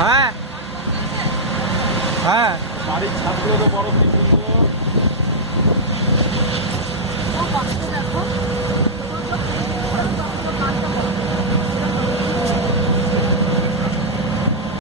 হ্যাঁ। হ্যাঁ। বাড়ির ছাত্র তো বড়